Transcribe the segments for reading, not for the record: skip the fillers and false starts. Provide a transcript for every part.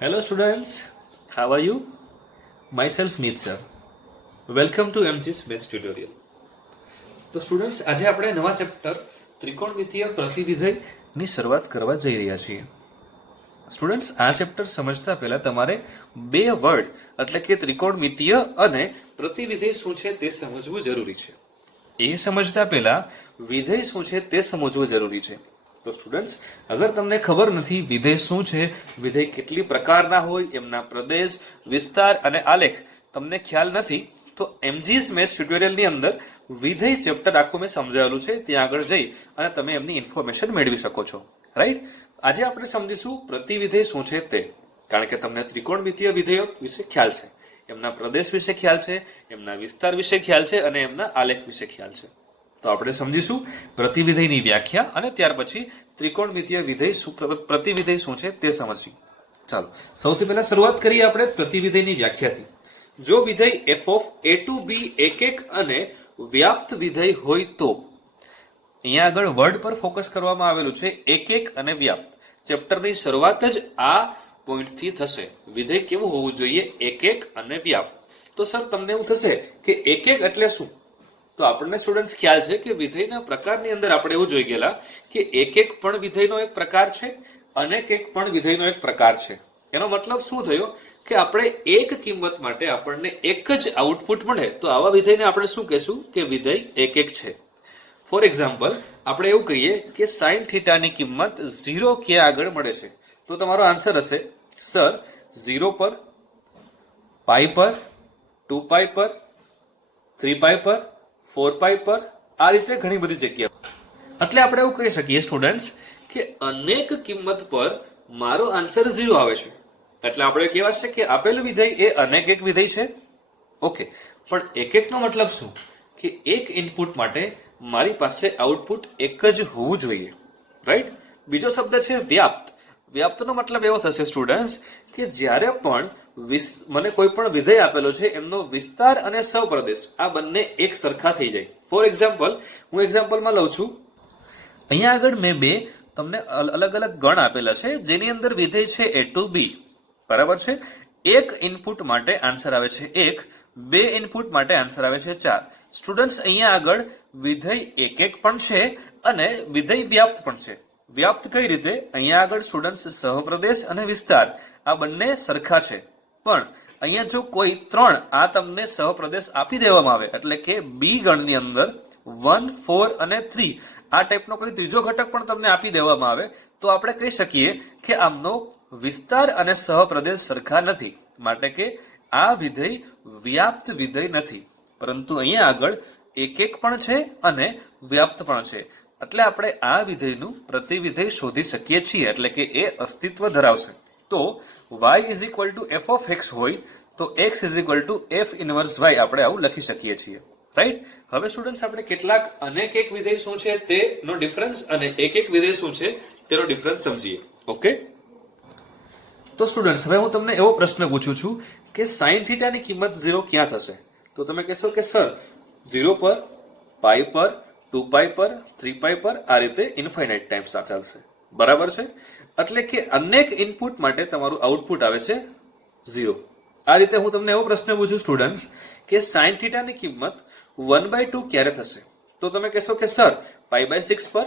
Hello students, how are you? Myself Meet sir. Welcome to MG's Maths tutorial. તો students આજે આપણે નવા chapter ત્રિકોણમિતીય પ્રતિવિધેયની શરૂઆત કરવા જઈ રહ્યા છીએ. સ્ટુડન્ટ્સ આ ચેપ્ટર સમજતા પહેલા તમારે બે વર્ડ એટલે કે ત્રિકોણમિતીય અને પ્રતિવિધેય શું છે તે સમજવું જરૂરી છે. એ સમજતા પહેલા વિધેય શું છે તે સમજવું જરૂરી છે. તો સ્ટુડન્ટ્સ અગર તમને ખબર નથી વિધેય શું છે, વિધેય કેટલી પ્રકારના હોય, એમના પ્રદેશ, વિસ્તાર અને આલેખ તમને ખ્યાલ નથી, તો એમજીસ મેથ્સ ટ્યુટોરિયલની અંદર વિધેય ચેપ્ટર આખું મેં સમજાવેલું છે, ત્યાં આગળ જઈ અને તમે એમની ઇન્ફોર્મેશન મેળવી શકો છો. રાઈટ? આજે આપણે સમજીશું પ્રતિવિધેય શું છે તે, કારણ કે તમને ત્રિકોણમિતીય વિધેયો વિશે ખ્યાલ છે, એમના પ્રદેશ વિશે ખ્યાલ છે, એમના વિસ્તાર વિશે ખ્યાલ છે અને એમના આલેખ વિશે ખ્યાલ છે. તો આપણે સમજીશું પ્રતિવિધેયની વ્યાખ્યા અને ત્યાર પછી ત્રિકોણમિતીય વિધેય પ્રતિવિધેય શું છે તે સમજીએ. ચાલો સૌથી પહેલા શરૂઆત કરીએ આપણે પ્રતિવિધેયની વ્યાખ્યાથી. જો વિધેય f of a to b એક અને વ્યાપ્ત વિધેય હોય તો, અહીંયા આગળ વર્ડ પર ફોકસ કરવામાં આવેલું છે, એક અને વ્યાપ્ત. ચેપ્ટરની શરૂઆત જ આ પોઈન્ટથી થશે. વિધેય કેવું હોવું જોઈએ? એક અને વ્યાપ્ત. તો સર તમને એવું થશે કે એક એટલે શું? તો આપણને સ્ટુડન્ટ્સ ખ્યાલ છે કે વિધેયના પ્રકારની અંદર આપણે એવું જોઈ ગયેલા કે એક પણ વિધેયનો એક પ્રકાર છે, અનેક પણ વિધેયનો એક પ્રકાર છે. એનો મતલબ શું થયો કે આપણે એક કિંમત માટે આપણને એક જ આઉટપુટ મળે તો આવા વિધેયને આપણે શું કહેશું કે વિધેય એક છે. ફોર એક્ઝામ્પલ આપણે એવું કહીએ કે sin થીટાની કિંમત 0 ક્યાં આગળ મળે છે, તો તમારો આન્સર હશે સર 0 પર, પાઈ પર, 2 પાઈ પર, 3 પાઈ પર, 4 પાઈ પર, આ રીતે ઘણી બધી જગ્યા. એટલે આપણે એવું કહી શકીએ સ્ટુડન્ટ્સ કે અનેક કિંમત પર મારો આન્સર 0 આવે છે. એટલે આપણે કહેવાશે કે આપેલું વિધેય એ અનેક વિધેય છે. ઓકે, પણ એક નો મતલબ શું? કે એક ઇનપુટ માટે મારી પાસે આઉટપુટ એક જ હોવું જોઈએ. રાઈટ? બીજો શબ્દ છે વ્યાપ્ત. વ્યાપ્તનો મતલબ એવો થશે સ્ટુડન્ટ્સ કે જ્યારે પણ મને કોઈ પણ વિધેય આપેલો છે એમનો વિસ્તાર અને સહપ્રદેશ આ બંને એક સરખા થઈ જાય. ફોર એક્ઝામ્પલ હું એક્ઝામ્પલમાં લઉં છું. અહીંયા આગળ મેં બે તમને અલગ અલગ ગણ આપેલા છે જેની અંદર વિધેય છે a to b. બરાબર છે? એક ઇનપુટ માટે આન્સર આવે છે 1, બે ઇનપુટ માટે આન્સર આવે છે 4. સ્ટુડન્ટ્સ અહીંયા આગળ વિધેય એક પણ છે અને વિધેય વ્યાપ્ત પણ છે. વ્યાપ્ત કઈ રીતે? અહીંયા આગળ સ્ટુડન્ટ્સ સહપ્રદેશ અને વિસ્તાર આ બંને સરખા છે, પણ અહીંયા જો કોઈ 3 આ તમને સહપ્રદેશ આપી દેવામાં આવે એટલે કે બી ગણની અંદર 1, 4 અને 3 આ ટાઈપનો કોઈ ત્રીજો ઘટક પણ તમને આપી દેવામાં આવે તો આપણે કહી શકીએ કે આમનો વિસ્તાર અને સહપ્રદેશ સરખા નથી, માટે કે આ વિધેય વ્યાપ્ત વિધેય નથી. પરંતુ અહીંયા આગળ એક પણ છે અને વ્યાપ્ત પણ છે, એટલે આપણે આ વિધેયનું પ્રતિવિધેય શોધી શકીએ છીએ, એટલે કે એ અસ્તિત્વ ધરાવશે. તો y is equal two f of x હોય તો x is equal two f inverse y આપણે આવું લખી શકીએ છીએ. રાઈટ? હવે સ્ટુડન્ટ્સ આપણે કેટલાક અનેક વિધેય શું છે તેનો ડિફરન્સ અને એક વિધેય શું છે તેનો ડિફરન્સ સમજીએ. ઓકે, તો સ્ટુડન્ટ્સ હવે હું તમને એવો પ્રશ્ન પૂછું છું કે sin થીટાની કિંમત 0 ક્યાં થશે? તો તમે કહેશો કે સર 0 પર, પાઈ પર, 2 પાઈ પર, 3 પાઈ પર, આ રીતે ઇન્ફાઇનાઇટ ટાઈમ્સ આ ચાલશે. બરાબર છે? એટલે કે અનેક ઇનપુટ માટે તમારું આઉટપુટ આવે છે 0. આ રીતે હું તમને એવો પ્રશ્ન પૂછું સ્ટુડન્ટ્સ કે sin થીટાની કિંમત 1/2 ક્યારે થશે? તો તમે કહેશો કે સર π/6 પર,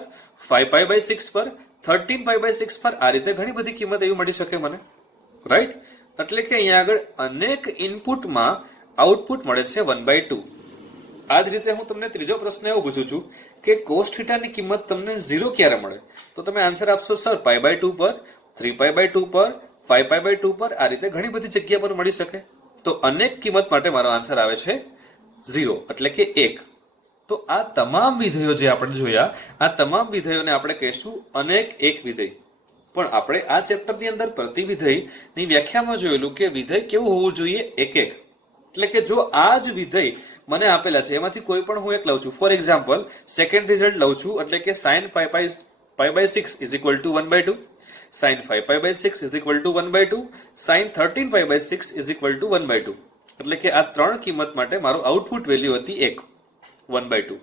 5π/6 પર, 13π/6 પર, આ રીતે ઘણી બધી કિંમત એવી મળી શકે મને. રાઈટ? એટલે કે અહીંયા આગળ અનેક ઇનપુટમાં આઉટપુટ મળે છે 1/2. આ જ રીતે હું તમને ત્રીજો પ્રશ્ન એવો પૂછું છું કે cos થીટાની કિંમત તમને 0 ક્યારે મળે? તો તમે આન્સર આપશો સર π/2 પર, 3π/2 પર, 5π/2 પર, આ રીતે ઘણી બધી જગ્યા પર મળી શકે. તો અનેક કિંમત માટે મારો આન્સર આવે છે 0 એટલે કે 1. તો આ તમામ વિધેયો જે આપણે જોયા આ તમામ વિધેયોને આપણે કહીશું અનેક વિધેય. પણ આપણે આ ચેપ્ટરની અંદર પ્રતિવિધેયની વ્યાખ્યામાં જોયેલું કે વિધેય કેવું હોવું જોઈએ? એક. એટલે કે જો આ જ વિધેય મને આપેલા છે એમાંથી કોઈ પણ હું એક લઉં છું. ફોર એક્ઝામ્પલ સેકન્ડ રિઝલ્ટ લઉં છું એટલે કે sin π/6 is equal to 1/2, sin 5π/6 is equal to 1/2, sin 13π/6 is equal to 1/2. એટલે કે આ ત્રણ કિંમત માટે મારું આઉટપુટ વેલ્યુ હતી 1/2.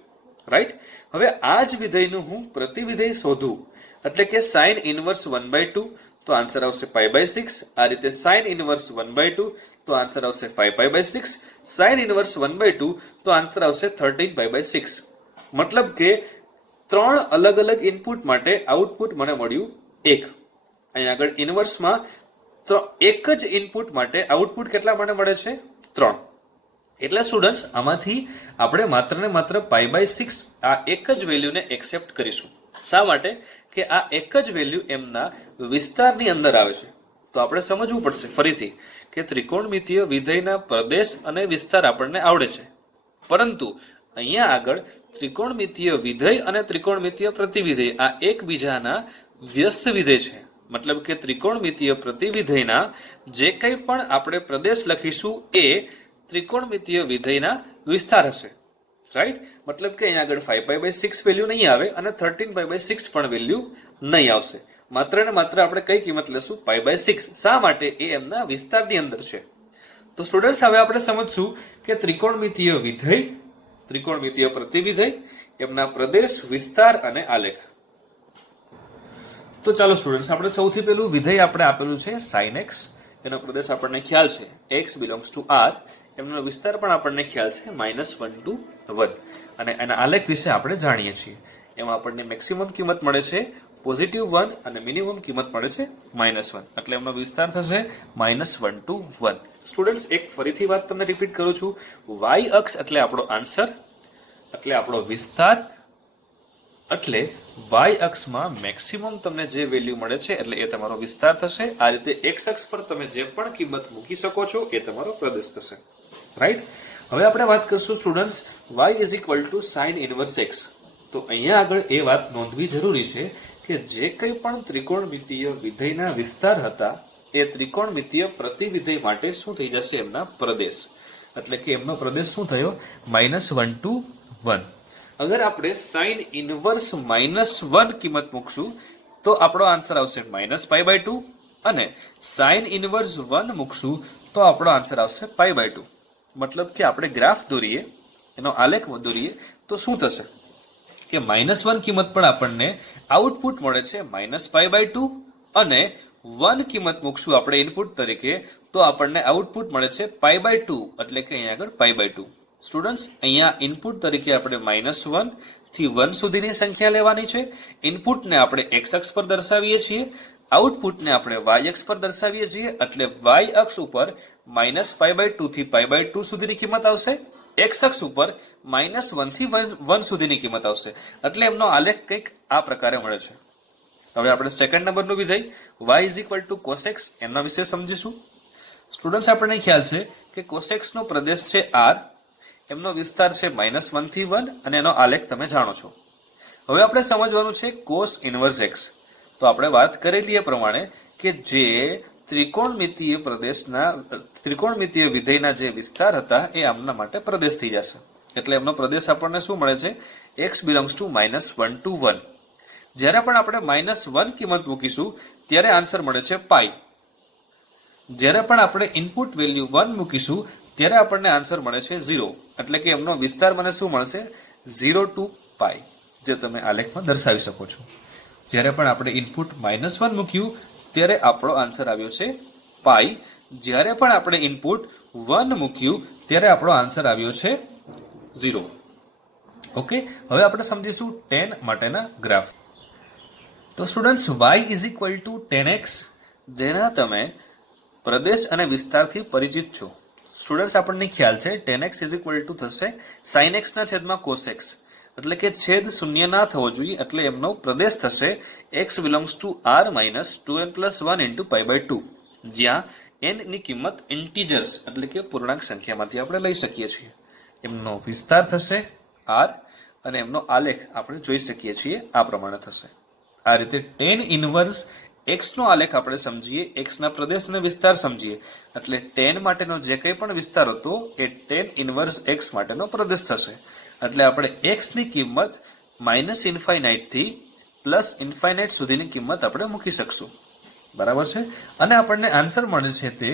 રાઈટ? હવે આ જ વિધેયનું હું પ્રતિવિધેય શોધું એટલે કે sin ઇનવર્સ 1/2, તો આન્સર આવશે π/6. આ રીતે sin ઇનવર્સ 1/2 તો આન્સર આવશે 5π/6. sin ઇનવર્સ 1/2 તો આન્સર આવશે 13π/6. મતલબ કે 3 અલગ અલગ ઇનપુટ માટે આઉટપુટ મને મળ્યું 1. અહીં આગળ ઇનવર્સમાં એક જ ઇનપુટ માટે આઉટપુટ કેટલા મને મળે છે? 3. એટલે સ્ટુડન્ટ્સ આમાંથી આપણે માત્ર ને માત્ર π/6 આ એક જ વેલ્યુને એક્સેપ્ટ કરીશું. શા માટે? કે આ એક જ વેલ્યુ એમના વિસ્તારની અંદર આવે છે. તો આપણે સમજવું પડશે ફરીથી કે ત્રિકોણમિતીય વિધેયના પ્રદેશ અને વિસ્તાર આપણને આવડે છે, પરંતુ અહીંયા આગળ ત્રિકોણમિતીય વિધેય અને ત્રિકોણમિતીય પ્રતિવિધેય આ એકબીજાના વ્યસ્ત વિધેય છે. મતલબ કે ત્રિકોણમિતીય પ્રતિવિધેયના જે કંઈ પણ આપણે પ્રદેશ લખીશું એ ત્રિકોણમિતીય વિધેયના વિસ્તાર હશે. રાઈટ? મતલબ કે અહીંયા આગળ 5π/6 વેલ્યુ નહીં આવે અને 13π/6 પણ વેલ્યુ નહીં આવશે. માત્ર ને માત્ર આપણે કઈ કિંમત લેશું? π/6. શા માટે? એ એમના વિસ્તારની અંદર છે. તો સ્ટુડન્ટ્સ હવે આપણે સમજશું કે ત્રિકોણમિતીય વિધેય, ત્રિકોણમિતીય પ્રતિવિધેય, એમના પ્રદેશ, વિસ્તાર અને આલેખ. તો ચાલો સ્ટુડન્ટ્સ, આપણે સૌથી પહેલું વિધેય આપણે આપેલું છે sin x. એનો પ્રદેશ આપણને ખ્યાલ છે x belongs to r. એમનો વિસ્તાર પણ આપણને ખ્યાલ છે -1 to 1. અને એના આલેખ વિશે આપણે જાણીએ છીએ. એમાં આપણને મેક્સિમમ કિંમત મળે છે +1 અને મિનિમમ કિંમત મળે છે -1. એટલે એમનો વિસ્તાર થશે -1 to 1. સ્ટુડન્ટ્સ, એક ફરીથી વાત તમને રિપીટ કરું છું. y અક્ષ એટલે આપણો આન્સર, એટલે આપણો વિસ્તાર, એટલે y અક્ષમાં મેક્સિમમ તમને જે વેલ્યુ મળે છે એટલે એ તમારો વિસ્તાર થશે. આ રીતે x અક્ષ પર તમે જે પણ કિંમત મૂકી શકો છો એ તમારો પ્રદેશ થશે. રાઈટ? હવે આપણે વાત કરશું students y = sin inverse x. તો અહીંયા આગળ એ વાત નોંધવી જરૂરી છે કે જે કંઈ પણ ત્રિકોણમિતીય વિધેયના વિસ્તાર હતા એ ત્રિકોણમિતીય પ્રતિવિધેય માટે શું થઈ જશે? એમના પ્રદેશ. એટલે કે એમનો પ્રદેશ શું થયો? -1 to 1. અગર આપણે sin ઇનવર્સ -1 કિંમત મૂકશું તો આપણો આન્સર આવશે -π/2 અને sin ઇનવર્સ 1 મૂકશું તો આપણો આન્સર આવશે π/2. મતલબ કે આપણે ગ્રાફ દોરીએ, એનો આલેખ દોરીએ તો શું થશે કે -1 કિંમત પણ આપણને આઉટપુટ મળે છે -π/2 અને 1 કિંમત મૂકશું આપણે ઇનપુટ તરીકે તો આપણને આઉટપુટ મળે છે π/2. એટલે કે અહીંયા આગળ π/2. સ્ટુડન્ટ્સ, અહીંયા ઇનપુટ તરીકે આપણે -1 થી 1 સુધીની સંખ્યા લેવાની છે. ઇનપુટને આપણે x અક્ષ પર દર્શાવીએ છીએ, આઉટપુટને આપણે y અક્ષ પર દર્શાવીએ છીએ. એટલે y અક્ષ ઉપર -π/2 થી π/2 સુધીની કિંમત આવશે, x અક્ષ ઉપર -1 થી 1 સુધીની કિંમત આવશે. એટલે એમનો આલેખ કંઈક આ પ્રકારે મળે છે. હવે આપણે સેકન્ડ નંબરનું વિધેય y = cos x એના વિશે સમજીશું. સ્ટુડન્ટ્સ, આપણને ખ્યાલ છે કે cos x નો પ્રદેશ છે r, એમનો વિસ્તાર છે -1 થી 1 અને એનો આલેખ તમે જાણો છો. હવે આપણે સમજવાનું છે cos ઇનવર્સ x. તો આપણે વાત કરેલી એ પ્રમાણે કે જે ત્રિકોણમિતીય પ્રદેશના, ત્રિકોણમિતીય વિધેયના જે વિસ્તાર હતા એ આમના માટે પ્રદેશ થઈ જશે. એટલે એમનો પ્રદેશ આપણને શું મળે છે? x belongs to -1 to 1. જ્યારે પણ આપણે -1 કિંમત મૂકીશું ત્યારે આન્સર મળે છે π. જ્યારે પણ આપણે ઇનપુટ વેલ્યુ 1 મૂકીશું ત્યારે આપણને આન્સર મળે છે 0. એટલે કે એમનો વિસ્તાર મને શું મળશે? 0 to π, જે તમે આલેખમાં દર્શાવી શકો છો. જ્યારે પણ આપણે ઇનપુટ -1 મૂક્યું ત્યારે આપણો આન્સર આવ્યો છે π. જ્યારે પણ આપણે ઇનપુટ 1 મૂક્યું ત્યારે આપણો આન્સર આવ્યો છે 0. ઓકે, હવે આપણે સમજીશું tan માટેના ગ્રાફ. તો સ્ટુડન્ટ્સ, y = tan x, જેના તમે પ્રદેશ અને વિસ્તારથી પરિચિત છો. સ્ટુડન્ટ્સ, આપણને ખ્યાલ છે tan x = થશે sin x ના છેદમાં cos x. એટલે કે છેદ શૂન્ય ના થવો જોઈએ. એટલે એમનો પ્રદેશ થશે x belongs to r - 2n + 1 × π/2, જ્યાં n ની કિંમત ઇન્ટીજર્સ એટલે કે પૂર્ણાંક સંખ્યામાંથી આપણે લઈ શકીએ છીએ. એમનો વિસ્તાર થશે r અને એમનો આલેખ આપણે જોઈ શકીએ છીએ આ પ્રમાણે થશે. આ રીતે tan ઇનવર્સ x નો આલેખ આપણે સમજીએ, x ના પ્રદેશ અને વિસ્તાર સમજીએ એટલે tan માટેનો જે કંઈ પણ વિસ્તાર હતો એ tan ઇનવર્સ x માટેનો પ્રદેશ થશે. એટલે આપણે x ની કિંમત -∞ થી +∞ સુધીની કિંમત આપણે મૂકી શકશું. બરાબર છે? અને આપણને આન્સર મળે છે તે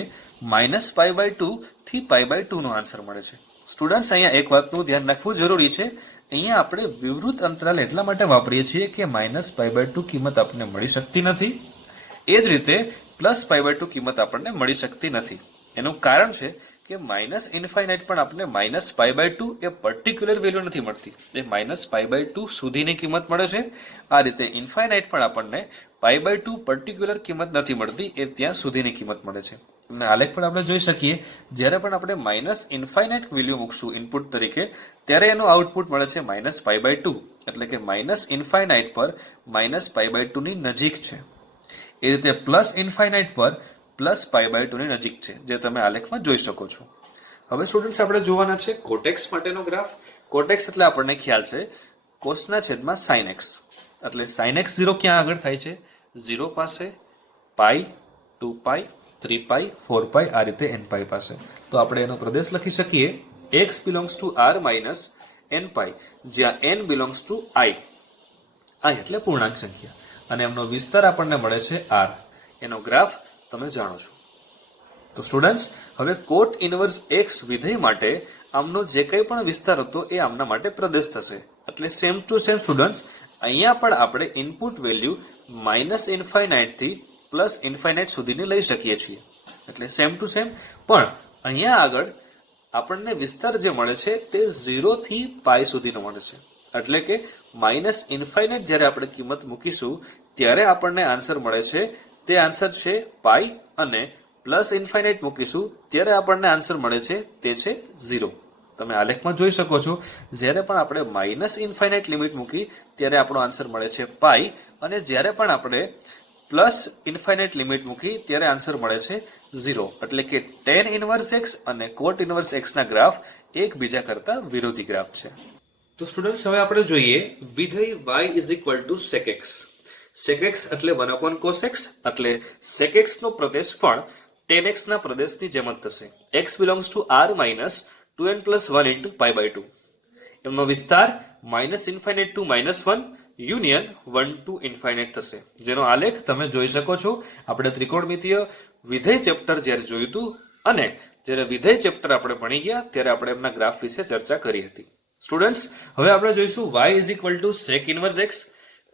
-π/2 થી π/2 નો આન્સર મળે છે. સ્ટુડન્ટ્સ, અહીંયા એક વાતનું ધ્યાન રાખવું જરૂરી છે. અહીંયા આપણે વિવૃત અંતરાલ એટલા માટે વાપરીએ છીએ કે -π/2 કિંમત આપણને મળી શકતી નથી. એ જ રીતે પ્લસ π/2 કિંમત આપણને મળી શકતી નથી. એનું કારણ છે કે માઇનસ ઇન્ફાઇનાઇટ પણ આપણને માઇનસ π/2 એ પર્ટિક્યુલર વેલ્યુ નથી મળતી, એ માઇનસ π/2 સુધીની કિંમત મળે છે. આ રીતે ઇન્ફાઇનાઇટ પણ આપણને π/2 પર્ટિક્યુલર કિંમત નથી મળતી, એ ત્યાં સુધીની કિંમત મળે છે. અને આલેખ પણ આપણે જોઈ શકીએ, જ્યારે પણ આપણે માઇનસ ઇન્ફાઇનાઇટ વેલ્યુ મૂકશું ઇનપુટ તરીકે, ત્યારે એનું આઉટપુટ મળે છે માઇનસ π/2, એટલે કે માઇનસ ઇન્ફાઇનાઇટ પર માઇનસ π/2 ની નજીક છે. એ રીતે પ્લસ ઇન્ફાઇનાઇટ પર પ્લસ π/2 ની નજીક છે, જે તમે આલેખમાં જોઈ શકો છો. હવે સ્ટુડન્ટ્સ આપણે જોવાના છે કોટેક્સ માટેનો ગ્રાફ. કોટેક્સ એટલે આપણને ખ્યાલ છે કોસના છેદમાં સાઇન એક્સ, એટલે સાઇન એક્સ 0 ક્યાં આગળ થાય છે? 0 પાસે, પાઈ, 2π, 3π, 4π, આ રીતે nπ પાસે. તો આપણે એનો પ્રદેશ લખી શકીએ x belongs to r minus nπ, જ્યાં n belongs to i એટલે પૂર્ણાંક સંખ્યા, અને એમનો વિસ્તાર આપણને મળે છે r. એનો ગ્રાફ તમે જાણો છો. તો સ્ટુડન્ટ્સ, હવે કોટ ઇનવર્સ x વિધેય માટે આમનો જે કંઈ પણ વિસ્તાર હતો એ આમના માટે પ્રદેશ થશે. એટલે સેમ ટુ સેમ સ્ટુડન્ટ્સ, અહીંયા પણ આપણે ઇનપુટ વેલ્યુ માઇનસ ઇન્ફાઇનાઇટ થી પ્લસ ઇન્ફાઇનાઇટ સુધીની લઈ શકીએ છીએ. એટલે સેમ ટુ સેમ, પણ અહીંયા આગળ આપણને વિસ્તાર જે મળે છે તે 0 થી પાઈ સુધીનો મળે છે. એટલે કે માઇનસ ઇન્ફાઇનાઇટ જ્યારે આપણે કિંમત મૂકીશું ત્યારે આપણને આન્સર મળે છે તે આન્સર છે પાઈ, અને પ્લસ ઇન્ફાઇનાઇટ મૂકીશું ત્યારે આપણને આન્સર મળે છે તે છે 0. તમે આલેખમાં જોઈ શકો છો, જ્યારે પણ આપણે માઇનસ ઇન્ફાઇનાઇટ લિમિટ મૂકી ત્યારે આપણો આન્સર મળે છે પાઈ, અને જ્યારે પણ આપણે પ્લસ ઇન્ફાઇનાઇટ લિમિટ મૂકી ત્યારે આન્સર મળે છે 0. એટલે કે tan ઇનવર્સ x અને cot ઇનવર્સ x ના ગ્રાફ એકબીજા કરતા વિરોધી ગ્રાફ છે. તો સ્ટુડન્ટ્સ, હવે આપણે જોઈએ વિધેય y is equal to sec x. sec x એટલે 1/cos x, એટલે sec x નો પ્રદેશ પણ tan x ના પ્રદેશની જેમ જ થશે. x belongs to r minus 2n plus 1 into π/2. એમનો વિસ્તાર minus infinite to -1 union 1 to infinite થશે, જેનો આલેખ તમે જોઈ શકો છો. આપણે ત્રિકોણમિતીય વિધેય ચેપ્ટર જ્યારે જોયું હતું અને જ્યારે વિધેય ચેપ્ટર આપણે ભણી ગયા ત્યારે આપણે એમના ગ્રાફ વિશે ચર્ચા કરી હતી. સ્ટુડન્ટ્સ, હવે આપણે જોઈશું y is equal to sec inverse x.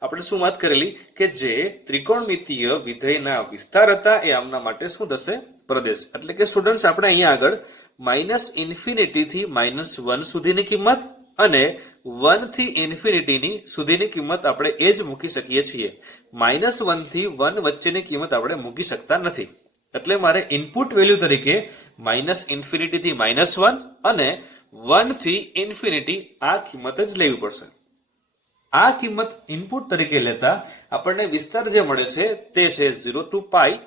આપણે શું વાત કરેલી કે જે ત્રિકોણમિતીય વિધેયના વિસ્તાર હતા એ આમના માટે શું થશે? પ્રદેશ. એટલે કે સ્ટુડન્ટ્સ, આપણે અહીંયા આગળ માઇનસ ઇન્ફિનિટી થી -1 સુધીની કિંમત અને 1 થી ઇન્ફિનિટીની સુધીની કિંમત આપણે એ જ મૂકી શકીએ છીએ. -1 થી 1 વચ્ચેની કિંમત આપણે મૂકી શકતા નથી. એટલે મારે ઇનપુટ વેલ્યુ તરીકે માઇનસ ઇન્ફિનિટી થી -1 અને 1 થી ઇન્ફિનિટી આ કિંમત જ લેવી પડશે. આ કિંમત ઇનપુટ તરીકે લેતા આપણને વિસ્તાર જે મળે છે તે છે 0 to પાઈ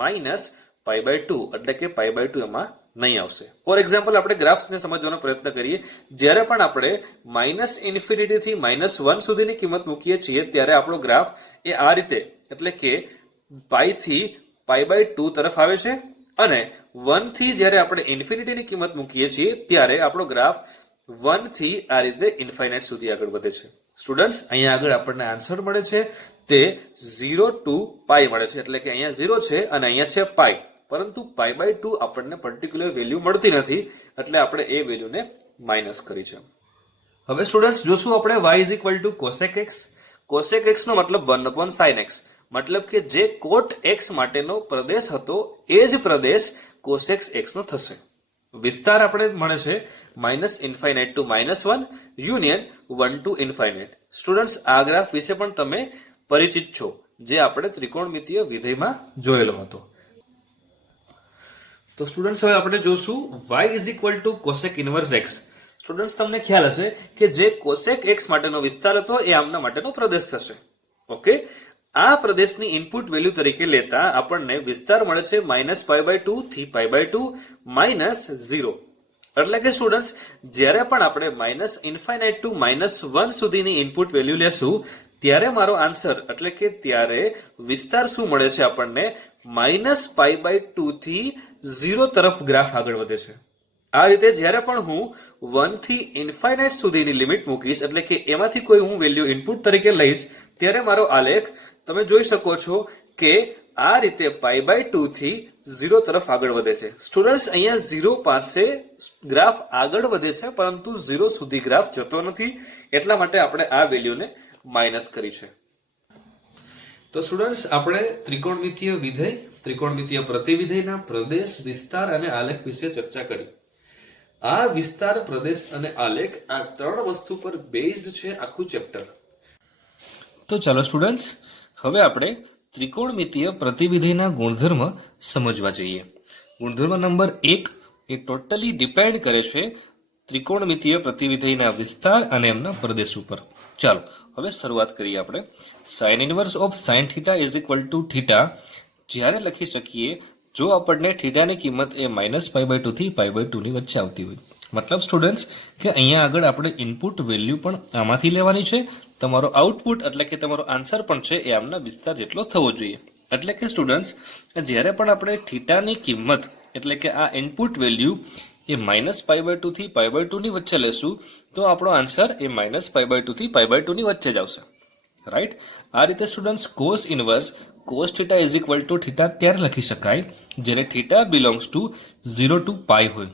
માઇનસ π/2, એટલે કે π/2 એમાં નહીં આવશે. ફોર એક્ઝામ્પલ, આપણે ગ્રાફ્સને સમજવાનો પ્રયત્ન કરીએ. જ્યારે પણ આપણે માઇનસ ઇન્ફિનિટી થી -1 સુધીની કિંમત મૂકીએ છીએ ત્યારે આપણો ગ્રાફ એ આ રીતે, એટલે કે પાઈ થી π/2 તરફ આવે છે, અને 1 થી જ્યારે આપણે ઇન્ફિનિટીની કિંમત મૂકીએ છીએ ત્યારે આપણો ગ્રાફ 1 થી આ રીતે ઇન્ફાઇનાઇટ સુધી આગળ વધે છે. સ્ટુડન્ટ્સ, અહીંયા આગળ આપણને આન્સર મળે છે તે 0 to પાઈ મળે છે, એટલે કે અહીંયા 0 છે અને અહીંયા છે પાઈ, પરંતુ π/2 આપણને પર્ટિક્યુલર વેલ્યુ મળતી નથી, એટલે આપણે એ વેલ્યુને માઇનસ કરી છે. હવે સ્ટુડન્ટ્સ, જોશું આપણે y is equal to cosec x. cosec x નો મતલબ 1/sin x, મતલબ કે જે cot x માટેનો પ્રદેશ હતો એ જ પ્રદેશ cosec x નો થશે. વિસ્તાર આપણે મળે છે minus infinite to -1 union 1 to infinite. Students, આ ગ્રાફ વિશે પણ તમે પરિચિત છો, જે આપણે ત્રિકોણમિતીય વિધેયમાં જોયેલો હતો. તો સ્ટુડન્ટ્સ, હવે આપણે જોશું y is equal to cosec inverse x. Students, તમને ખ્યાલ હશે કે જે cosec x માટેનો વિસ્તાર હતો એ આમના માટેનો પ્રદેશ થશે. ઓકે, આ પ્રદેશની ઇનપુટ વેલ્યુ તરીકે લેતા આપણને વિસ્તાર મળે છે -π/2 થી π/2 -0. એટલે કે સ્ટુડન્ટ્સ, જ્યારે પણ આપણે માઇનસ ઇન્ફાઇનાઇટ ટુ -1 સુધીની ઇનપુટ વેલ્યુ લેશું ત્યારે મારો આન્સર, એટલે કે ત્યારે વિસ્તાર શું મળે છે આપણને? -π/2 થી 0 તરફ ગ્રાફ આગળ વધે છે. આ રીતે જ્યારે પણ હું 1 થી ઇન્ફાઇનાઇટ સુધીની લિમિટ મૂકીશ, એટલે કે એમાંથી કોઈ હું વેલ્યુ ઇનપુટ તરીકે લઈશ, ત્યારે મારો આલેખ તમે જોઈ શકો છો કે આ રીતે π/2 થી 0 તરફ આગળ વધે છે. સ્ટુડન્ટ્સ, અહીંયા 0 પાસે ગ્રાફ આગળ વધે છે, પરંતુ 0 સુધી ગ્રાફ જતો નથી, એટલા માટે આપણે આ વેલ્યુને માઇનસ કરી છે. તો સ્ટુડન્ટ્સ આપણે ત્રિકોણમિતીય વિધેય, ત્રિકોણમિતીય પ્રતિવિધેયના પ્રદેશ, વિસ્તાર અને આલેખ વિશે ચર્ચા કરી. આ વિસ્તાર, પ્રદેશ અને આલેખ આ ત્રણ વસ્તુ પર બેઝડ છે આખું ચેપ્ટર. તો ચાલો સ્ટુડન્ટ્સ હવે આપણે ત્રિકોણમિતીય પ્રતિવિધેયના ગુણધર્મ સમજવા જઈએ. ગુણધર્મ નંબર 1 એ ટોટલી ડિપેન્ડ કરે છે ત્રિકોણમિતીય પ્રતિવિધેયના વિસ્તાર અને એમના પ્રદેશ ઉપર. ચાલો હવે શરૂઆત કરીએ આપણે. Sign inverse of sine theta is equal to theta જ્યારે લખી શકીએ જો આપણને થીટાની કિંમત એ -π/2 થી π/2 ની વચ્ચે આવતી હોય. મતલબ સ્ટુડન્ટ્સ કે અહીંયા આગળ આપણે ઇનપુટ વેલ્યુ પણ આમાંથી લેવાની છે, તમારો આઉટપુટ એટલે કે તમારો આન્સર પણ છે એ આમના વિસ્તાર જેટલો થવો જોઈએ. એટલે કે સ્ટુડન્ટ્સ જ્યારે પણ આપણે થીટાની કિંમત એટલે કે આ ઇનપુટ વેલ્યુ એ -π/2 થી π/2 ની વચ્ચે લેશું તો આપણો આન્સર એ -π/2 થી π/2 ની વચ્ચે જ આવશે. રાઈટ? આ રીતે students cos inverse cos θ is equal to theta ત્યારે લખી શકાય જ્યારે થીટા બિલોંગ્સ ટુ 0 to π હોય.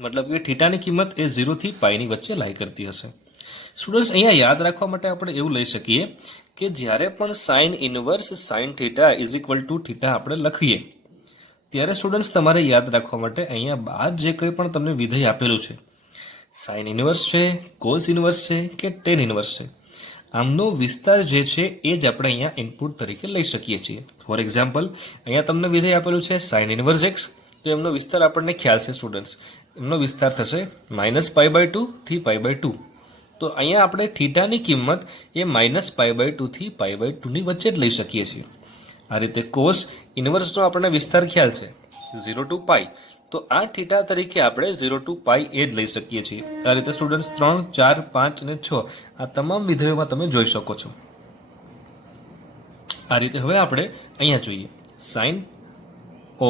મતલબ કે થીટાની કિંમત એ 0 થી π ની વચ્ચે લાઈ કરતી હશે. સ્ટુડન્ટ્સ અહીંયા યાદ રાખવા માટે આપણે એવું લઈ શકીએ કે જ્યારે પણ sine inverse sine theta is equal to theta આપણે લખીએ ત્યારે સ્ટુડન્ટ્સ તમારે યાદ રાખવા માટે અહીંયા બહાર જે કંઈ પણ તમને વિધેય આપેલું છે, સાઇન ઇનવર્સ છે, કોસ ઇનવર્સ છે કે ટેન ઇનવર્સ છે, આમનો વિસ્તાર જે છે એ જ આપણે અહીંયા ઇનપુટ તરીકે લઈ શકીએ છીએ. ફોર એક્ઝામ્પલ અહીંયા તમને વિધેય આપેલું છે સાઇન ઇનવર્સ x, તો એમનો વિસ્તાર આપણને ખ્યાલ છે સ્ટુડન્ટ્સ, એમનો વિસ્તાર થશે -π/2 થી π/2. તો અહીંયા આપણે થીટાની કિંમત એ -π/2 થી π/2 ની વચ્ચે જ લઈ શકીએ છીએ. આ રીતે કોસ ઇનવર્સનો આપણને વિસ્તાર ખ્યાલ છે 0 to π, તો આ થીટા તરીકે આપણે 0 to π એ જ લઈ શકીએ છીએ. આ રીતે સ્ટુડન્ટ્સ 3, 4, 5 અને 6 આ તમામ વિધેયોમાં તમે જોઈ શકો છો. આ રીતે હવે આપણે અહીંયા જોઈએ sine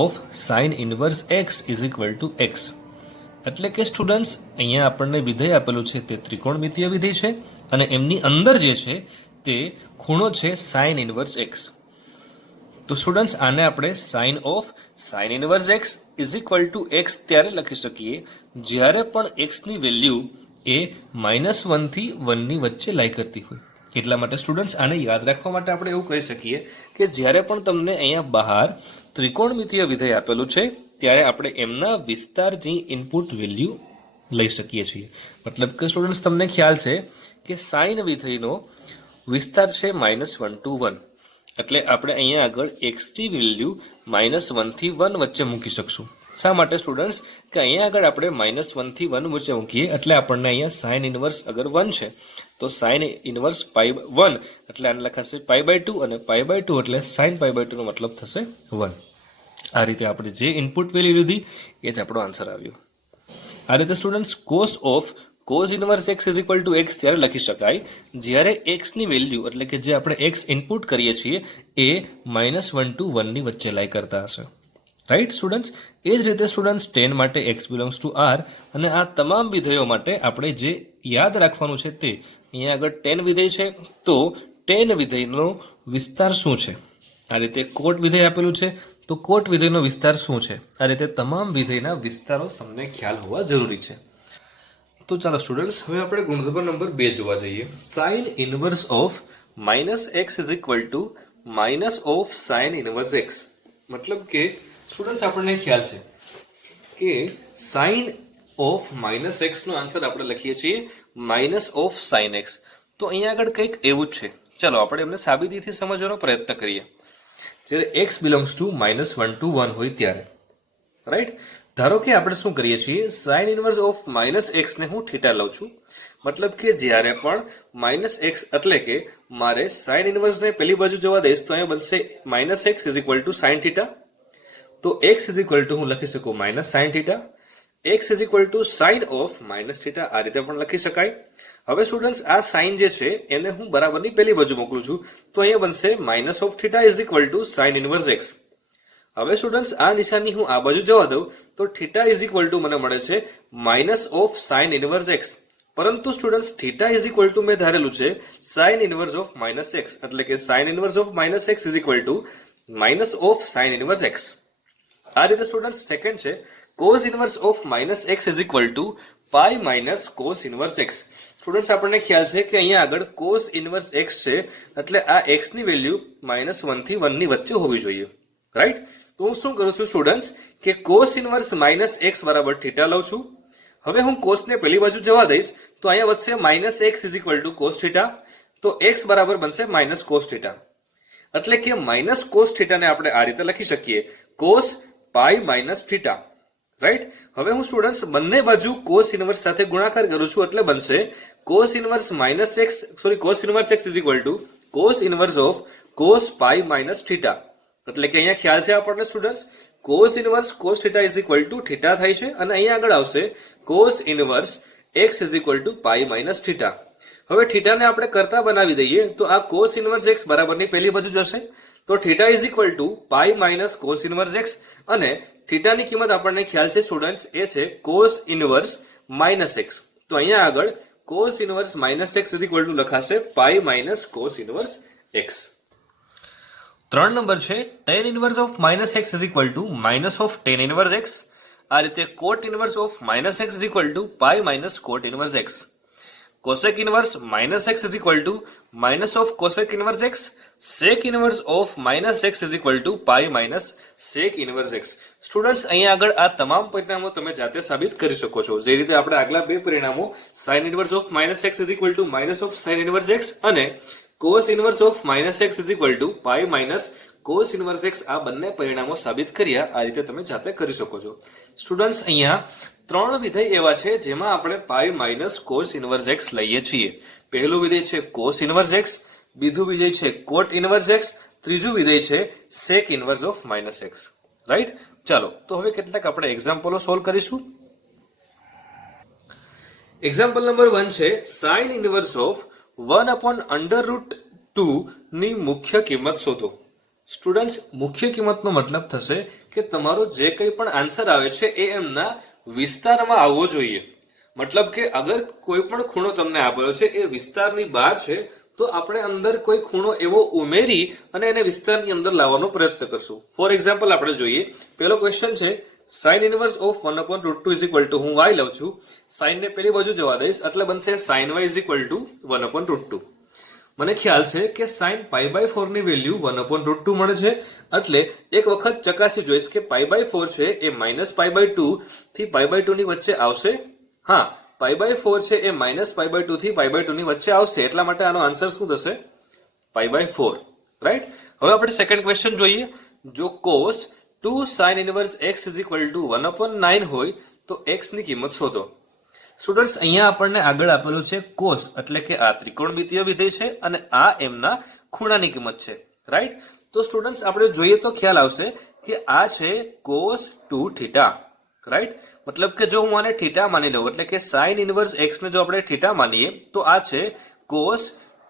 of sine inverse x is equal to x. એટલે કે સ્ટુડન્ટ્સ અહીંયા આપણને વિધેય આપેલું છે તે ત્રિકોણમિતીય વિધેય છે અને એમની અંદર જે છે તે ખૂણો છે સાઇન ઇનવર્સ x. તો સ્ટુડન્ટ્સ આને આપણે sine of sine inverse x is equal to x ત્યારે લખી શકીએ જ્યારે પણ x ની વેલ્યુ એ -1 થી 1 ની વચ્ચે લાઈ કરતી હોય. એટલા માટે સ્ટુડન્ટ્સ આને યાદ રાખવા માટે આપણે એવું કહી શકીએ કે જ્યારે પણ તમને અહીંયા બહાર ત્રિકોણમિતીય વિધેય આપેલું છે ત્યારે આપણે એમના વિસ્તારની ઇનપુટ વેલ્યુ લઈ શકીએ છીએ. મતલબ કે સ્ટુડન્ટ્સ તમને ખ્યાલ છે કે સાઇન વિધેયનો વિસ્તાર છે -1 to 1, એટલે આપણે અહીંયા આગળ x ની વેલ્યુ -1 થી 1 વચ્ચે મૂકી શકશું. શા માટે સ્ટુડન્ટ્સ કે અહીંયા આગળ આપણે -1 થી 1 વચ્ચે મૂકીએ એટલે આપણને અહીંયા સાઇન ઇનવર્સ અગર 1 છે તો સાઇન ઇનવર્સ π1 એટલે આને લખાશે π/2 અને π/2 એટલે સાઇન π/2 નો મતલબ થશે 1. આ રીતે આપણે જે ઇનપુટ વેલ્યુ લીધી એ જ આપણો આન્સર આવ્યો. આ રીતે students cos of cos inverse x is equal to x ત્યારે લખી શકાય જ્યારે x ની વેલ્યુ એટલે કે જે આપણે x ઇનપુટ કરીએ છીએ એ -1 to 1 ની વચ્ચે લાઈ કરતા હશે. Right students? એ જ રીતે સ્ટુડન્ટ્સ 10 માટે x બિલોંગ્સ ટુ r અને આ તમામ વિધેયો માટે આપણે જે યાદ રાખવાનું છે તે અહીંયા આગળ 10 વિધેય છે તો 10 વિધેયનો વિસ્તાર શું છે. આ રીતે કોટ વિધેય આપેલું છે તો કોટ વિધેયનો વિસ્તાર શું છે. આ રીતે તમામ વિધેયના વિસ્તારો તમને ખ્યાલ હોવા જરૂરી છે. તો ચાલો સ્ટુડન્ટ્સ હવે આપણે ગુણધર્મ નંબર 2 જોવા જઈએ. Sine inverse of -x is equal to minus of sine inverse x. મતલબ કે સ્ટુડન્ટ્સ આપણને ખ્યાલ છે કે સાઇન ઓફ -x નો આન્સર આપણે લખીએ છીએ માઇનસ ઓફ સાઇન x. તો અહીંયા આગળ કંઈક એવું જ છે. ચાલો આપણે એમને સાબિતીથી સમજવાનો પ્રયત્ન કરીએ. જ્યારે x બિલોંગ્સ ટુ -1 to 1 હોય ત્યારે, રાઈટ? ધારો કે આપણે શું કરીએ છીએ સાઇન ઇનવર્સ ઓફ -x ને હું થીટા લઉં છું. મતલબ કે જ્યારે પણ -x એટલે કે મારે સાઇન ઇનવર્સ ને પેલી બાજુ જવા દઈશ તો અહીંયા બનશે -x is equal to sine theta. તો x ઇઝ ઇક્વલ ટુ હું લખી શકું -sin theta, x is equal to sine of -θ. આ રીતે પણ લખી શકાય. હવે સ્ટુડન્ટ્સ આ સાઇન જે છે એને હું બરાબરની પેલી બાજુ મોકલું છું તો અહીંયા બનશે minus of theta is equal to sign inverse x. હવે સ્ટુડન્ટ્સ આ નિશાની હું આ બાજુ જવા દઉં તો થીટા ઇઝ ઇક્વલ ટુ મને મળે છે minus of sine inverse x. પરંતુ students theta is equal to મેં ધારેલું છે સાઇન ઇનવર્સ ઓફ -x, એટલે કે sine inverse of -x is equal to minus of sine inverse x. આ રીતે સ્ટુડન્ટ્સ સેકન્ડ છે cos inverse of -x is equal to pi minus cos inverse x. Students આપણને ખ્યાલ છે કે અહીંયા આગળ કોસ ઇનવર્સ એક્સ છે, એટલે આ એક્સ ની વેલ્યુ -1 થી 1 ની વચ્ચે હોવી જોઈએ, રાઈટ? તો હું શું કરું છું સ્ટુડન્ટ્સ કે કોસ ઇનવર્સ -x બરાબર થીટા લઉં છું. હવે હું કોસ ને પેલી બાજુ જવા દઈશ તો અહીંયા વધશે -x = cos થીટા, તો x બરાબર બનશે -cos થીટા. એટલે કે -cos થીટા ને આપણે આ રીતે લખી શકીએ, cos પાઈ - થીટા, રાઈટ? હવે હું સ્ટુડન્ટ્સ બંને બાજુ cos ઇનવર્સ સાથે ગુણાકાર કરું છું, એટલે બનશે cos inverse x = cos inverse of cos pi - theta. એટલે કે અહીંયા ખ્યાલ છે આપણને students, cos inverse cos theta = theta થાય છે, અને અહીંયા આગળ આવશે cos ઇનવર્સ x = પાઈ - થીટા. હવે થીટા ને આપણે કરતા બનાવી દઈએ તો આ cos ઇનવર્સ x બરાબરની પેલી બાજુ જશે, તો થીટા = પાઈ - cos ઇનવર્સ x, અને થીટાની કિંમત આપણને ખ્યાલ છે સ્ટુડન્ટ્સ એ છે cos ઇનવર્સ -x. તો અહીંયા આગળ cos ઇનવર્સ -x = લખાશે પાઈ - cos ઇનવર્સ x. 3 નંબર છે tan inverse of -x = of tan inverse x. આ રીતે cot inverse of -x = pi - cot inverse x. cosec inverse -x = of cosec inverse x. sec inverse of -x = pi - sec inverse x. Students અહીંયા આગળ આ તમામ પરિણામો તમે જાતે સાબિત કરી શકો છો, જે રીતે આપણે આગલા બે પરિણામો sin inverse of -x = of sin inverse x અને cos inverse of -x = pi - cos inverse x, આ બંને પરિણામો સાબિત કર્યા. આ રીતે તમે જાતે કરી શકો છો. સ્ટુડન્ટ્સ અહીંયા 3 વિધેય એવા છે જેમાં આપણે પાઈ - cos ઇનવર્સ x લઈએ છીએ. પહેલું વિધેય છે cos ઇનવર્સ x, બીજું વિધેય છે cot ઇનવર્સ x, ત્રીજું વિધેય છે sec inverse of -x, right? ચાલો તો હવે કેટલાક આપણે એક્ઝામ્પલો સોલ્વ કરીશું. એક્ઝામ્પલ નંબર 1 છે sin ઇનવર્સ ઓફ 1/√2 ની મુખ્ય કિંમત શોધો. સ્ટુડન્ટ્સ, મુખ્ય કિંમતનો મતલબ થશે કે તમારો જે કંઈ પણ આન્સર આવે છે એ એમના વિસ્તારમાં આવવો જોઈએ. મતલબ કે અગર કોઈ પણ ખૂણો તમને આપેલો છે એ વિસ્તારની બહાર છે, તો આપણે અંદર કોઈ ખૂણો એવો ઉમેરી અને એને વિસ્તારની અંદર લાવવાનો પ્રયત્ન કરશું. ફોર એક્ઝામ્પલ આપણે જોઈએ, પહેલો ક્વેશ્ચન છે sin ઇનવર્સ ઓફ 1/√2 હું y લઉં છું, sin ને પેલી બાજુ જવા દઈશ એટલે બનશે sin y = 1/√2. મને ખ્યાલ છે કે sin π/4 ની વેલ્યુ 1/√2 મળે છે, એટલે એક વખત ચકાસી જોઈશ કે π/4 છે એ -π/2 થી π/2 ની વચ્ચે આવશે. હા, π/4 છે એ -π/2 થી π/2 ની વચ્ચે આવશે, એટલા માટે આનો આન્સર શું થશે? π/4, રાઈટ? હવે આપણે સેકન્ડ ક્વેશ્ચન જોઈએ. જો cos 2 sin ઇનવર્સ x = 1/9 હોય તો x ની કિંમત શોધો. સ્ટુડન્ટ્સ, અહીંયા આપણને આગળ આપેલું છે cos, એટલે કે આ ત્રિકોણમિતીય વિધેય છે અને આ એમના ખૂણાની કિંમત છે, રાઈટ? તો સ્ટુડન્ટ્સ આપણે જોઈએ તો ખ્યાલ આવશે કે આ છે cos 2 થીટા, રાઈટ? મતલબ કે જો હું આને થીટા માની લઉં, એટલે કે sin ઇનવર્સ x ને જો આપણે થીટા માનીએ તો આ છે cos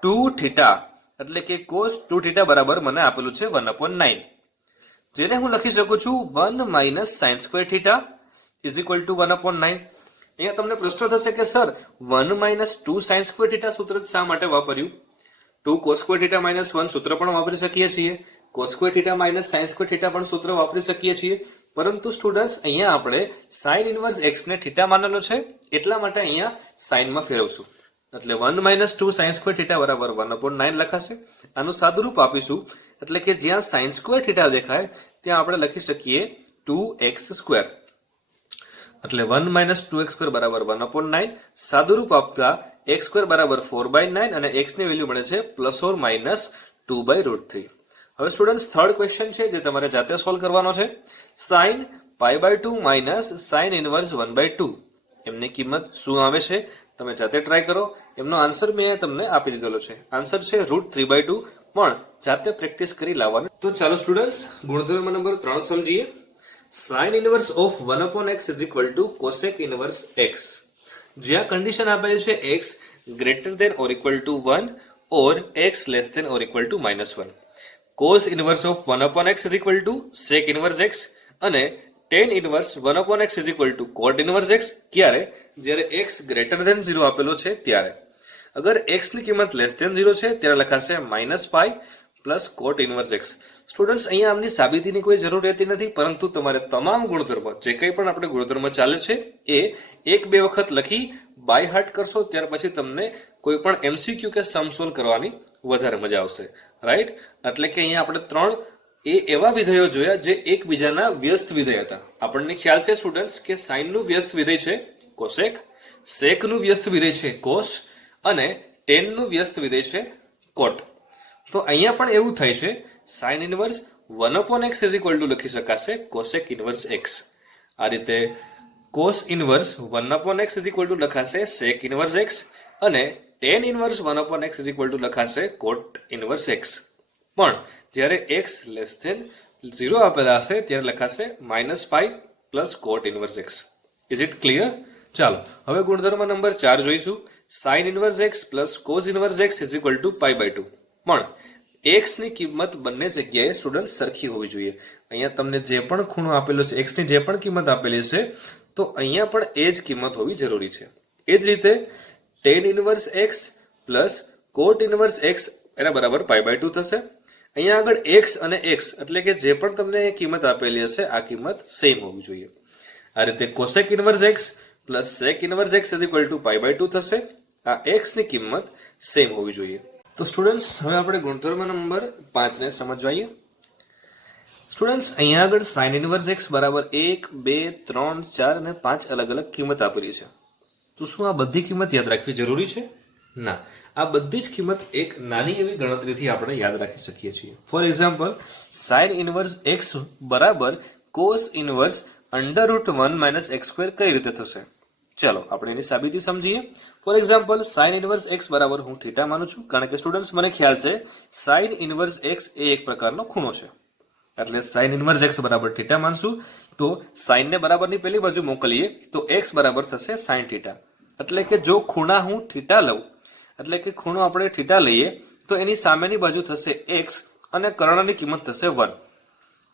2 થીટા, એટલે કે cos 2 થીટા બરાબર મને આપેલું છે 1/9, જેને હું લખી શકું છું 1 - sin² થીટા = 1/9. અહીંયા તમને પ્રશ્ન થશે કે સર 1 - 2 sin² થીટા સૂત્ર શા માટે વાપર્યું? 2 cos² થીટા -1 સૂત્ર પણ વાપરી શકીએ છીએ, cos² થીટા sin² થીટા પણ સૂત્ર વાપરી શકીએ છીએ, પરંતુ સ્ટુડન્ટ્સ અહીંયા આપણે sin ઇનવર્સ x ને થીટા માનેલો છે, એટલા માટે અહીંયા sin માં ફેરવશું, એટલે 1 - 2 sin² થીટા બરાબર 1/9 લખાશે. આનું સાદુરૂપ આપીશું, એટલે કે જ્યાં sin² થીટા દેખાય ત્યાં આપણે લખી શકીએ 2x², એટલે 1 - 2x² બરાબર 1/9. સાદુરૂપ આપતા x² બરાબર 4/9 અને x ની વેલ્યુ મળે છે ±2/√3. હવે સ્ટુડન્ટ્સ, થર્ડ ક્વેશ્ચન છે જે તમારે જાતે સોલ્વ કરવાનો છે. sin π/2 - sin ઇનવર્સ 1/2 એમની કિંમત શું આવે છે? તમે જાતે ટ્રાય કરો. એમનો આન્સર મેં તમને આપી દીધેલો છે. આન્સર છે √3/2, પણ જાતે પ્રેક્ટિસ કરી લાવવાનું. તો ચાલો સ્ટુડન્ટ્સ, ગુણધર્મ નંબર 3 સમજીએ. sin inverse of 1/x = cosec inverse x. જ્યાં કન્ડિશન આપેલી છે x > 1 or x < -1. cos inverse of 1/x = sec inverse x અને tan inverse 1/x = cot inverse x. ક્યારે? જ્યારે x < 0 આપેલો છે ત્યારે. અગર x ની કિંમત <0 છે ત્યારે લખાશે -π + cot ઇનવર્સ x. સ્ટુડન્ટ્સ અહીંયા આમની સાબિતીની કોઈ જરૂર રહેતી નથી, પરંતુ તમારે તમામ ગુણધર્મ જે કંઈ પણ આપણે ગુણધર્મ ચાલે છે એ એક બે વખત લખી બાય હાર્ટ કરશો, ત્યાર પછી તમને કોઈ પણ એમસીક્યુ કે સમ સોલ્વ કરવાની વધારે મજા આવશે, રાઈટ? એટલે કે અહીંયા આપણે 3 એવા વિધેયો જોયા જે એકબીજાના વ્યસ્ત વિધેય હતા. આપણને ખ્યાલ છે સ્ટુડન્ટ્સ કે સાઇન નું વ્યસ્ત વિધેય છે કોસેક, સેક નું વ્યસ્ત વિધેય છે કોસ અને ટેન નું વ્યસ્ત વિધેય છે કોટ. તો અહીંયા પણ એવું થાય છે, સાઇન ઇનવર્સ 1/x લખી શકાશે કોસેક ઇનવર્સ x. આ રીતે કોસ ઇનવર્સ 1/x લખાશે સેક ઇનવર્સ x અને ટેન ઇનવર્સ 1/x લખાશે કોટ ઇનવર્સ x. પણ જ્યારે x લેસ ધેન 0 આપેલા હશે ત્યારે લખાશે -π plus cot inverse x. Is it clear? ચાલો હવે ગુણધર્મ નંબર 4 જોઈશું. Sine inverse x plus cos inverse x π/2. પણ x ની કિંમત બંને જગ્યાએ સ્ટુડન્ટ સરખી હોવી જોઈએ. અહીંયા તમને જે પણ ખૂણો આપેલો છે, x ની જે પણ કિંમત આપેલી છે, તો અહીંયા પણ એ જ કિંમત હોવી જરૂરી છે. એ જ રીતે tan inverse x plus cot inverse x એના બરાબર π/2 થશે. અહીંયા આગળ x અને x એટલે કે જે પણ તમને કિંમત આપેલી હશે આ કિંમત સેમ હોવી જોઈએ. આ રીતે કોસેક ઇનવર્સ x પ્લસ સેક ઇનવર્સ x π/2 થશે. આ x ની કિંમત સેમ હોવી જોઈએ. તો સ્ટુડન્ટ્સ હવે આપણે ગુણધર્મ નંબર 5 ને સમજવાઈએ. સ્ટુડન્ટ્સ અહીંયા આગળ સાઇન ઇનવર્સ x બરાબર 1 2 3 4 અને 5 અલગ અલગ કિંમત આપેલી છે. તો શું આ બધી કિંમત યાદ રાખવી જરૂરી છે? ના, આ બધી જ કિંમત એક નાની એવી ગણતરીથી આપણે યાદ રાખી શકીએ છીએ. For example, sign inverse x બરાબર કોસ ઇનવર્સ √1 - x² કઈ રીતે થશે? ચાલો આપણે એની સાબિતી સમજીએ. For example, sign inverse x બરાબર હું થીટા માનું છું, કારણ કે સ્ટુડન્ટ્સ મને ખ્યાલ છે સાઇન ઇનવર્સ x એ એક પ્રકારનો ખૂણો છે. એટલે સાઇન ઇનવર્સ x બરાબર થીટા માનશું. તો સાઇન ને બરાબરની પેલી બાજુ મોકલીએ તો x બરાબર થશે સાઇન થીટા. એટલે કે જો ખૂણા હું થીટા લઉં, એટલે કે ખૂણો આપણે થીટા લઈએ તો એની સામેની બાજુ થશે x અને કર્ણની કિંમત થશે 1.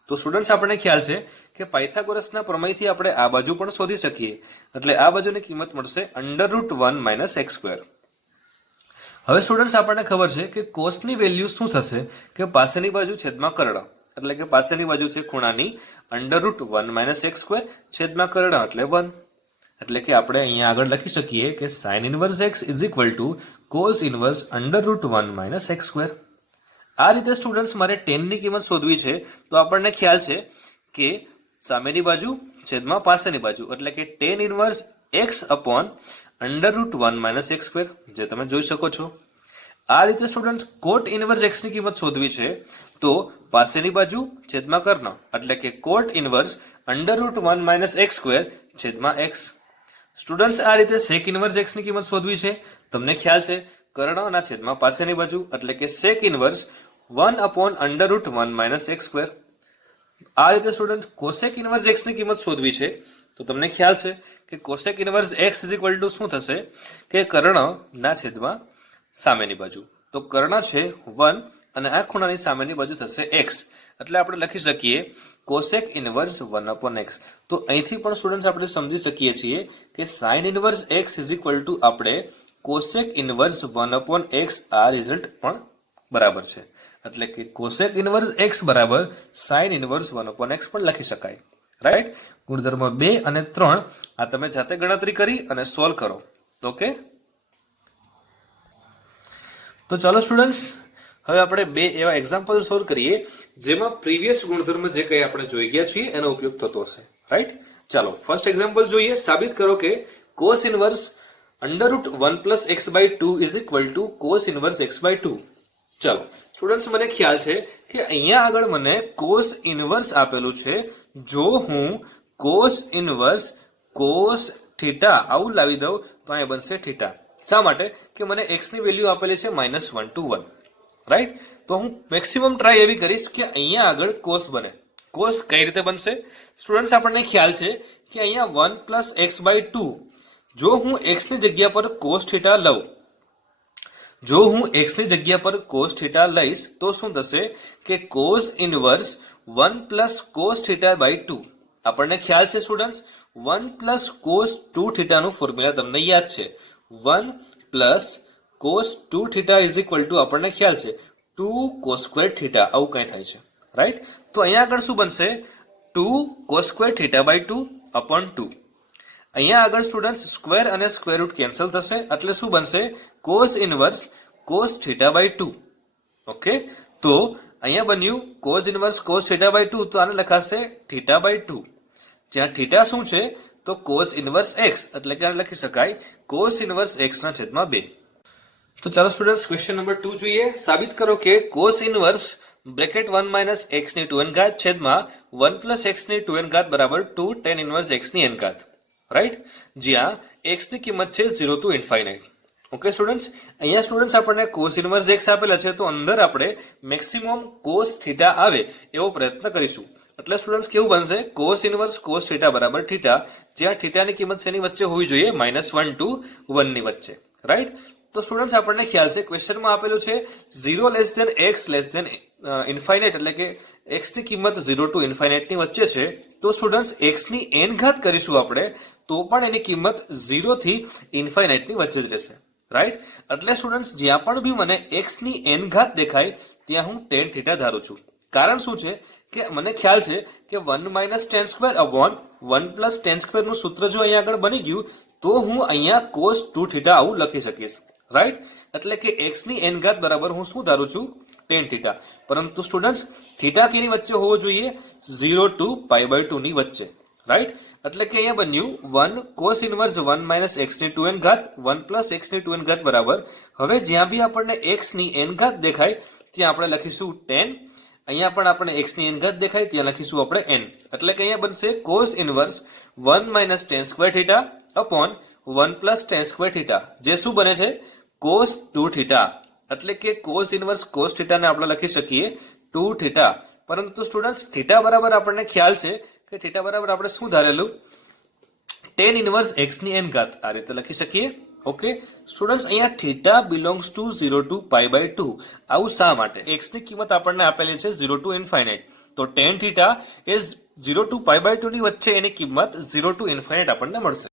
તો સ્ટુડન્ટ્સ આપણને ખ્યાલ છે કે પાયથાગોરસના પ્રમેયથી આપણે આ બાજુ પણ શોધી શકીએ. એટલે આ બાજુની કિંમત મળશે √1 - x². હવે સ્ટુડન્ટ્સ આપણને ખબર છે કે કોસની વેલ્યુ શું થશે કે પાસેની બાજુ છેદમાં કર્ણ, એટલે કે પાસેની બાજુ છે ખૂણાની √1 - x² છેદમાં કર્ણ એટલે 1. એટલે કે આપણે અહીંયા આગળ લખી શકીએ કે sine inverse x cos inverse √1 - x². આ રીતે સ્ટુડન્ટ્સ મારે 10 ની કિંમત શોધવી છે. તો આપણને ખ્યાલ છે કે સામેની બાજુ છેદમાં પાસેની બાજુ, એટલે કે tan inverse x upon √1 - x², જે તમે જોઈ શકો છો. આ રીતે સ્ટુડન્ટ કોટ ઇનવર્સ x ની કિંમત શોધવી છે. તો પાસેની બાજુ છેદમાં કર્ણ, એટલે કે કોટ ઇનવર્સ √1 - x² છેદમાં x. સ્ટુડન્ટ્સ આ રીતે સેક ઇનવર્સ x ની કિંમત શોધવી છે. તમને ખ્યાલ છે કર્ણના છેદમાં પાસેની બાજુ, એટલે કે સેક ઇનવર્સ 1/√1 - x². આ રીતે સ્ટુડન્ટ કોસેક ઇનવર્સ x ની કિંમત શોધવી છે. તો તમને ખ્યાલ છે કે કોસેક ઇનવર્સ x શું થશે કે કર્ણના છેદમાં સામેની બાજુ. તો કર્ણ છે 1 અને આ ખૂણાની સામેની બાજુ થશે x. એટલે આપણે લખી શકીએ કોસેક ઇનવર્સ 1/x. તો અહીંથી પણ સ્ટુડન્ટ્સ આપણે સમજી શકીએ છીએ કે સાઇન ઇનવર્સ x આપણે કોસેક ઇનવર્સ 1/x આ રિઝલ્ટ પણ બરાબર છે. એટલે કે કોસેક ઇનવર્સ x બરાબર સાઇન ઇનવર્સ 1/x પણ લખી શકાય, રાઈટ? ગુણધર્મ 2 અને 3 આ તમે જાતે ગણતરી કરી અને સોલ્વ કરો. ઓકે, તો ચાલો સ્ટુડન્ટ્સ હવે આપણે 2 એવા એક્ઝામ્પલ સોલ્વ કરીએ જેમાં પ્રીવિયસ ગુણધર્મ જે કંઈ આપણે જોઈ ગયા છીએ એનો ઉપયોગ થતો હશે, રાઈટ? ચાલો ફર્સ્ટ એક્ઝામ્પલ જોઈએ. સાબિત કરો કે cos inverse √1 + x/2 cos inverse x/2. ચાલો સ્ટુડન્ટ્સ મને ખ્યાલ છે કે અહીંયા આગળ મને કોસ ઇનવર્સ આપેલું છે. જો હું કોસ ઇનવર્સ કોસ થીટા આવું લાવી દઉં તો અહીંયા બનશે થીટા. શા માટે? કે મને x ની વેલ્યુ આપેલી છે -1 to 1, રાઈટ? તો હું મેક્સિમમ ટ્રાય એવી કરીશ કે અહીંયા આગળ કોસ બને. કોસ કઈ રીતે બનશે? સ્ટુડન્ટ્સ આપણને ખ્યાલ છે કે અહીંયા 1 + x/2. જો હું x ની જગ્યા પર કોસ થીટા લઉં, જો હું x ની જગ્યા પર કોસ થીટા લઈશ તો શું થશે કે કોસ ઇનવર્સ 1 + cos θ/2. આપણને ખ્યાલ છે સ્ટુડન્ટ્સ 1 + cos 2θ નું ફોર્મ્યુલા તમને યાદ છે. 1 + cos 2θ આપણને ખ્યાલ છે 2 cos² θ આવું કઈ થાય છે, રાઈટ? તો અહીંયા આગળ શું બનશે? 2 cos square theta by 2 upon 2. અહીંયા આગળ સ્ટુડન્ટ્સ સ્ક્વેર અને સ્ક્વેર રૂટ કેન્સલ થશે એટલે શું બનશે? cos inverse cos theta by 2. Okay, તો અહીંયા બન્યું cos inverse cos theta by 2, તો આને લખાશે થીટા બાય 2, જ્યાં થીટા શું છે? તો cos ઇનવર્સ x, એટલે કે આને લખી શકાય cos ઇનવર્સ x ના છેદમાં 2. તો ચાલો સ્ટુડન્ટ્સ ક્વેશ્ચન નંબર 2 જોઈએ. સાબિત કરો કે cos inverse bracket 1 minus x ની 2n ઘાત છેદમાં 1 પ્લસ x ની 2n ઘાત બરાબર 2 tan ઇનવર્સ x ની n ઘાત, રાઈટ? જ્યાં x ની કિંમત છે 0 to ઇન્ફાઇનાઇટ. ઓકે સ્ટુડન્ટ્સ, અહીંયા સ્ટુડન્ટ્સ આપણને cos ઇનવર્સ x આપેલા છે, તો અંદર આપણે મેક્સિમમ cos થીટા આવે એવો પ્રયત્ન કરીશું. એટલે સ્ટુડન્ટ્સ કેવું બનશે? cos ઇનવર્સ cos થીટા બરાબર થીટા, જ્યાં થીટાની કિંમત શેની વચ્ચે હોવી જોઈએ? -1 to 1 ની વચ્ચે, રાઈટ? તો સ્ટુડન્ટ્સ આપણને ખ્યાલ છે ક્વેશ્ચનમાં આપેલું છે 0 less than x less than infinite, એટલે કે x ની કિંમત 0 to ઇન્ફાઇનાઇટ ની વચ્ચે છે. તો સ્ટુડન્ટ્સ x ની n ઘાત કરીશું આપણે તો પણ એની કિંમત 0 થી ઇન્ફાઇનાઇટ ની વચ્ચે જ રહેશે, રાઈટ? એટલે સ્ટુડન્ટ્સ જ્યાં પણ બી મને x ની n ઘાત દેખાય ત્યાં હું tan થીટા ધારું છું. કારણ શું છે કે મને ખ્યાલ છે કે 1 minus tan square upon 1 plus tan square નું સૂત્ર જો અહીંયા આગળ બની ગયું તો હું અહીંયા cos 2 થીટા આવું લખી શકીશ, રાઈટ? એટલે કે x ની n ઘાત બરાબર હું શું ધારું છું? tan theta. પરંતુ સ્ટુડન્ટ્સ થીટા કેની વચ્ચે હોવો જોઈએ? 0 to π/2 ની વચ્ચે, રાઈટ? એટલે કે અહીંયા બન્યું 1 cos ઇનવર્સ 1 માઇનસ x ની 2n ઘાત 1 પ્લસ x ની 2n ઘાત બરાબર, હવે જ્યાં બી આપણને x ની n ઘાત દેખાય ત્યાં આપણે લખીશું tan, અહીંયા પણ આપણે x ની n ઘાત દેખાય ત્યાં લખીશું આપણે n. એટલે કે અહીંયા બનશે cos inverse 1 minus tan square theta upon 1 plus tan square theta, જે શું બને છે? cos 2 theta. એટલે કે cos ઇનવર્સ cos થીટા ને આપણે લખી શકીએ 2 થીટા. પરંતુ સ્ટુડન્ટ્સ થીટા બરાબર આપણને ખ્યાલ છે કે થીટા બરાબર આપણે શું ધારેલું? tan ઇનવર્સ x ની n ઘાત, આ રીતે લખી શકીએ. ઓકે સ્ટુડન્ટ્સ, અહીંયા થીટા બિલોંગ્સ ટુ 0 to π/2. આવું શા માટે? x ની કિંમત આપણને આપેલી છે 0 to ઇન્ફાઇનાઇટ, તો tan થીટા એ 0 to π/2 ની વચ્ચે એની કિંમત 0 to ઇન્ફાઇનાઇટ આપણને મળશે.